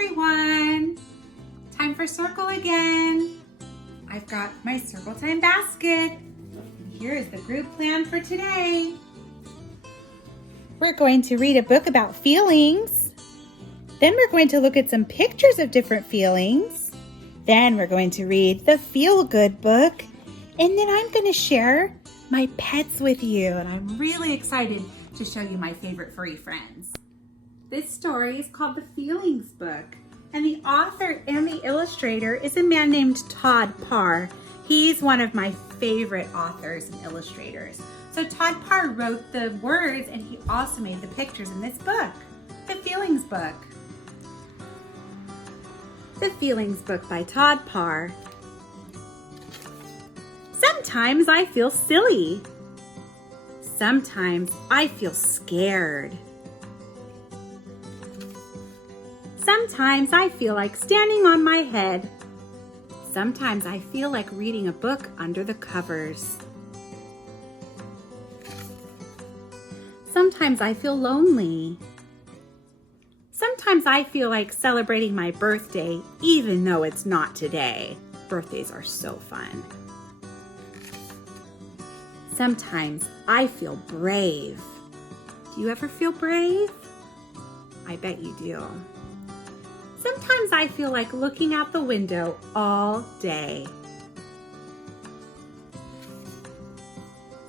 everyone! Time for circle again. I've got my circle time basket. Here is the group plan for today. We're going to read a book about feelings. Then we're going to look at some pictures of different feelings. Then we're going to read the feel-good book. And then I'm going to share my pets with you. And I'm really excited to show you my favorite furry friends. This story is called The Feelings Book. And the author and the illustrator is a man named Todd Parr. He's one of my favorite authors and illustrators. So Todd Parr wrote the words and he also made the pictures in this book, The Feelings Book. The Feelings Book by Todd Parr. Sometimes I feel silly. Sometimes I feel scared. Sometimes I feel like standing on my head. Sometimes I feel like reading a book under the covers. Sometimes I feel lonely. Sometimes I feel like celebrating my birthday, even though it's not today. Birthdays are so fun. Sometimes I feel brave. Do you ever feel brave? I bet you do. Sometimes I feel like looking out the window all day.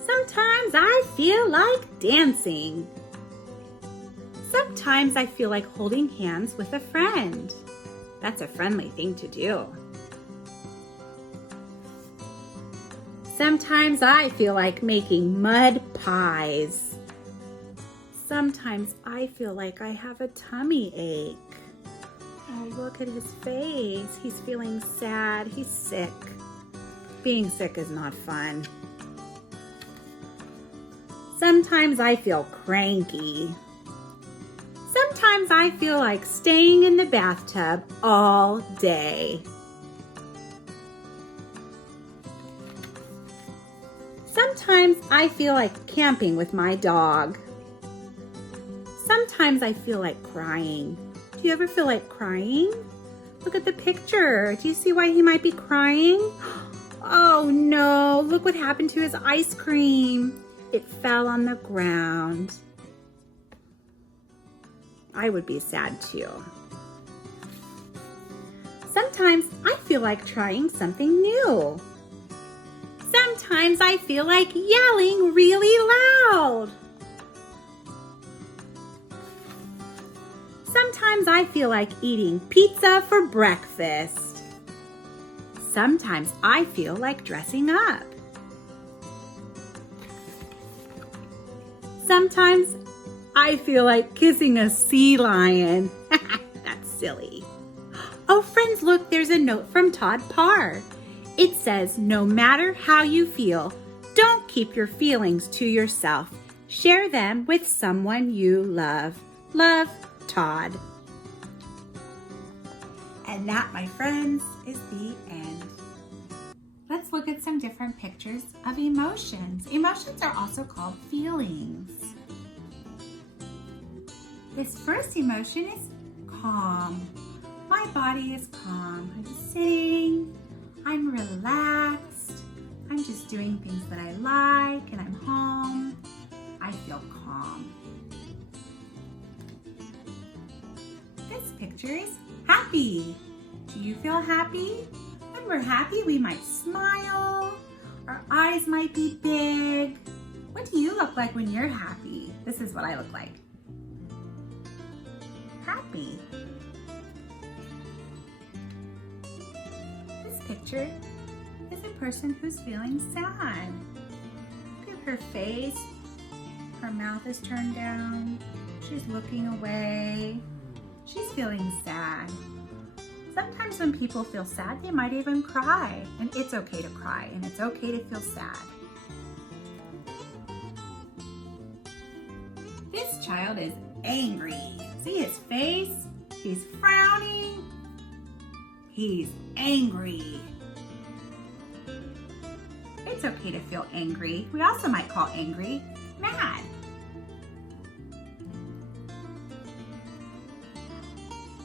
Sometimes I feel like dancing. Sometimes I feel like holding hands with a friend. That's a friendly thing to do. Sometimes I feel like making mud pies. Sometimes I feel like I have a tummy ache. Oh, look at his face. He's feeling sad. He's sick. Being sick is not fun. Sometimes I feel cranky. Sometimes I feel like staying in the bathtub all day. Sometimes I feel like camping with my dog. Sometimes I feel like crying. Do you ever feel like crying? Look at the picture. Do you see why he might be crying? Oh no, look what happened to his ice cream. It fell on the ground. I would be sad too. Sometimes I feel like trying something new. Sometimes I feel like yelling really loud. Sometimes I feel like eating pizza for breakfast. Sometimes I feel like dressing up. Sometimes I feel like kissing a sea lion. That's silly. Oh, friends, look, there's a note from Todd Parr. It says, no matter how you feel, don't keep your feelings to yourself. Share them with someone you love. Love, Todd. And that, my friends, is the end. Let's look at some different pictures of emotions. Emotions are also called feelings. This first emotion is calm. My body is calm. I'm sitting, I'm relaxed, I'm just doing things that I like, and I'm home. I feel calm. This picture is happy. Do you feel happy? When we're happy, we might smile. Our eyes might be big. What do you look like when you're happy? This is what I look like. Happy. This picture is a person who's feeling sad. Look at her face. Her mouth is turned down. She's looking away. She's feeling sad. Sometimes when people feel sad, they might even cry. And it's okay to cry, and it's okay to feel sad. This child is angry. See his face? He's frowning. He's angry. It's okay to feel angry. We also might call angry mad.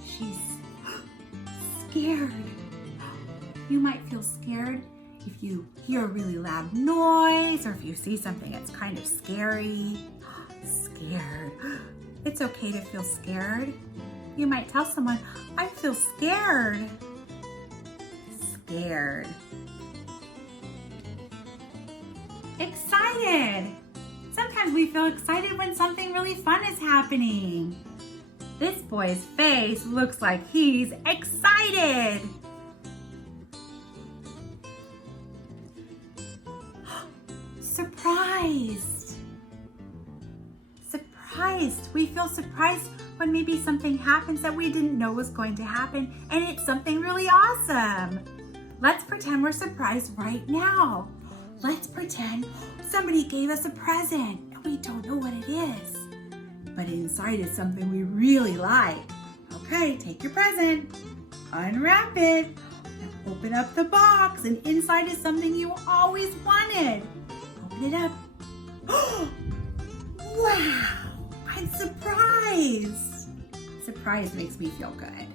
She's scared. You might feel scared if you hear a really loud noise or if you see something that's kind of scary. Scared. It's okay to feel scared. You might tell someone, I feel scared. Scared. Excited. Sometimes we feel excited when something really fun is happening. This boy's face looks like he's excited. Surprised. Surprised. We feel surprised when maybe something happens that we didn't know was going to happen, and it's something really awesome. Let's pretend we're surprised right now. Let's pretend somebody gave us a present and we don't know what it is, but inside is something we really like. Okay, take your present, unwrap it, and open up the box, and inside is something you always wanted. Open it up. Wow, I'm surprised. Surprise makes me feel good.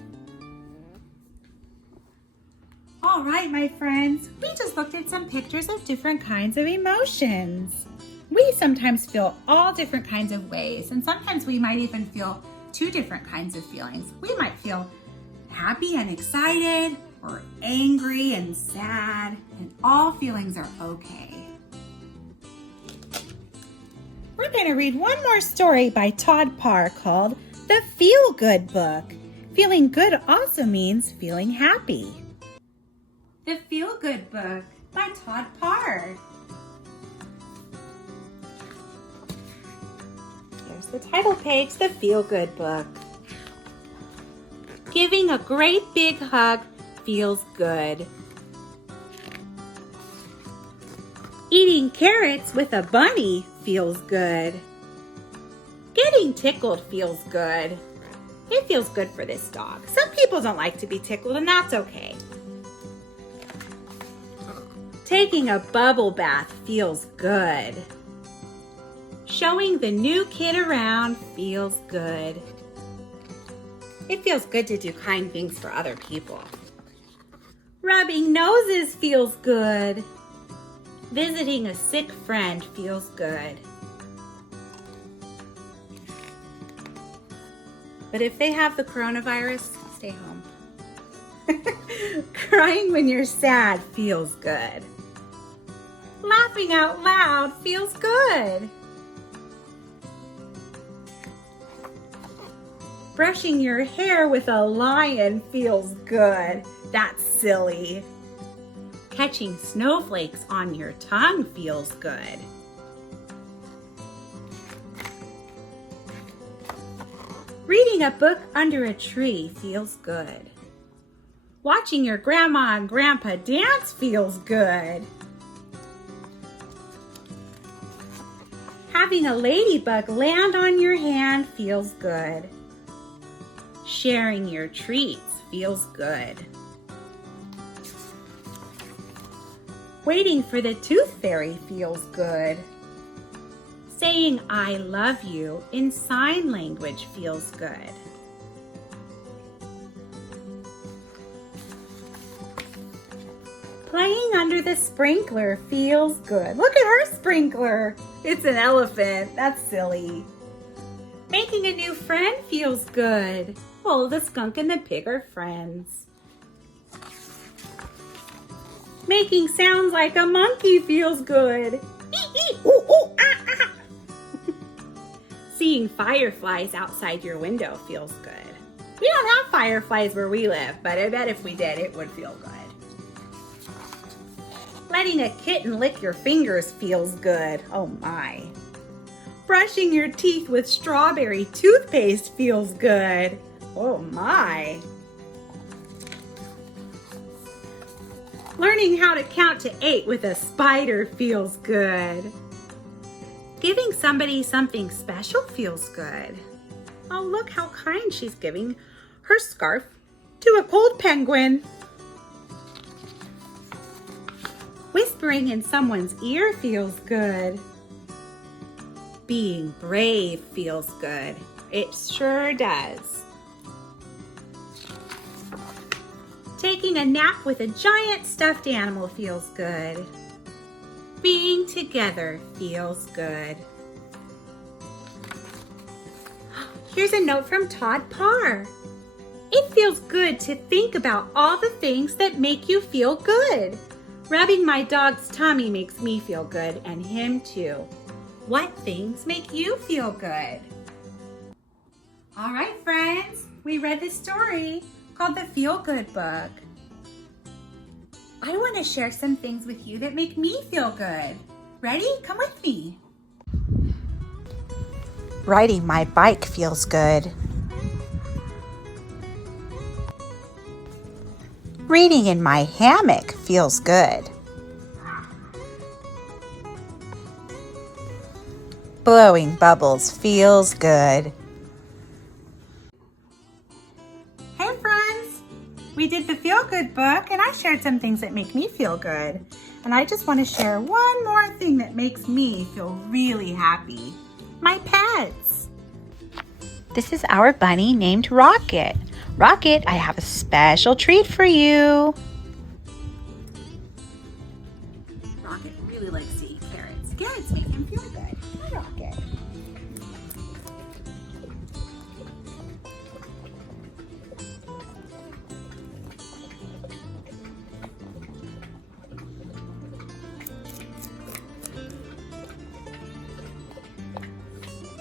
All right, my friends, we just looked at some pictures of different kinds of emotions. We sometimes feel all different kinds of ways, and sometimes we might even feel two different kinds of feelings. We might feel happy and excited, or angry and sad, and all feelings are okay. We're going to read one more story by Todd Parr called The Feel Good Book. Feeling good also means feeling happy. The Feel Good Book by Todd Parr. Here's the title page, The Feel Good Book. Giving a great big hug feels good. Eating carrots with a bunny feels good. Getting tickled feels good. It feels good for this dog. Some people don't like to be tickled, and that's okay. Taking a bubble bath feels good. Showing the new kid around feels good. It feels good to do kind things for other people. Rubbing noses feels good. Visiting a sick friend feels good. But if they have the coronavirus, stay home. Crying when you're sad feels good. Laughing out loud feels good. Brushing your hair with a lion feels good. That's silly. Catching snowflakes on your tongue feels good. Reading a book under a tree feels good. Watching your grandma and grandpa dance feels good. Having a ladybug land on your hand feels good. Sharing your treats feels good. Waiting for the tooth fairy feels good. Saying I love you in sign language feels good. Playing under the sprinkler feels good. Look at her sprinkler. It's an elephant. That's silly. Making a new friend feels good. Oh, the skunk and the pig are friends. Making sounds like a monkey feels good. Ooh, ooh, ah, ah. Seeing fireflies outside your window feels good. We don't have fireflies where we live, but I bet if we did, it would feel good. Letting a kitten lick your fingers feels good. Oh my. Brushing your teeth with strawberry toothpaste feels good. Oh my. Learning how to count to 8 with a spider feels good. Giving somebody something special feels good. Oh, look how kind she's giving her scarf to a cold penguin. Whispering in someone's ear feels good. Being brave feels good. It sure does. Taking a nap with a giant stuffed animal feels good. Being together feels good. Here's a note from Todd Parr. It feels good to think about all the things that make you feel good. Rubbing my dog's tummy makes me feel good, and him too. What things make you feel good? All right, friends, we read this story called The Feel Good Book. I want to share some things with you that make me feel good. Ready? Come with me. Riding my bike feels good. Reading in my hammock feels good. Blowing bubbles feels good. Hey friends, we did the Feel Good book and I shared some things that make me feel good. And I just want to share one more thing that makes me feel really happy. My pets. This is our bunny named Rocket. Rocket, I have a special treat for you. Rocket really likes to eat carrots. Carrots make him feel good. Hi, Rocket.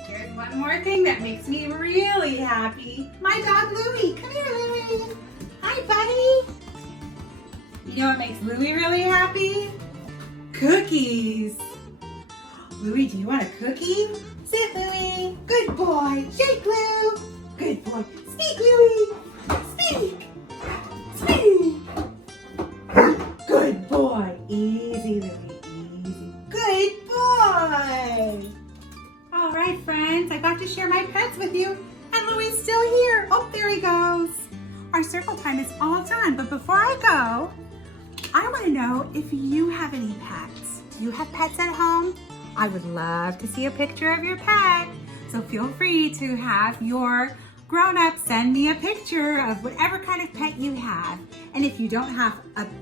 Here's one more thing that makes me really happy. My dog Louie. Come here, Louie. Hi, buddy. You know what makes Louie really happy? Cookies. Louie, do you want a cookie? Sit, Louie. Good boy. Shake, Lou. Good boy. Speak, Louie. Speak. Speak. Good boy. Easy, Louie. Easy. Good boy. All right, friends. I got to share my pets with you. And Louie's still here. Oh, there he goes. Our circle time is all done. But before I go, I want to know if you have any pets. Do you have pets at home? I would love to see a picture of your pet. So feel free to have your grown-up send me a picture of whatever kind of pet you have. And if you don't have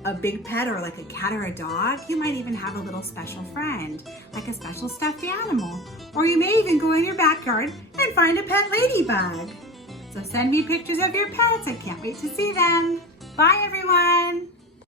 a big pet or like a cat or a dog, you might even have a little special friend, like a special stuffed animal. Or you may even go in your backyard and find a pet ladybug. So send me pictures of your pets. I can't wait to see them. Bye, everyone.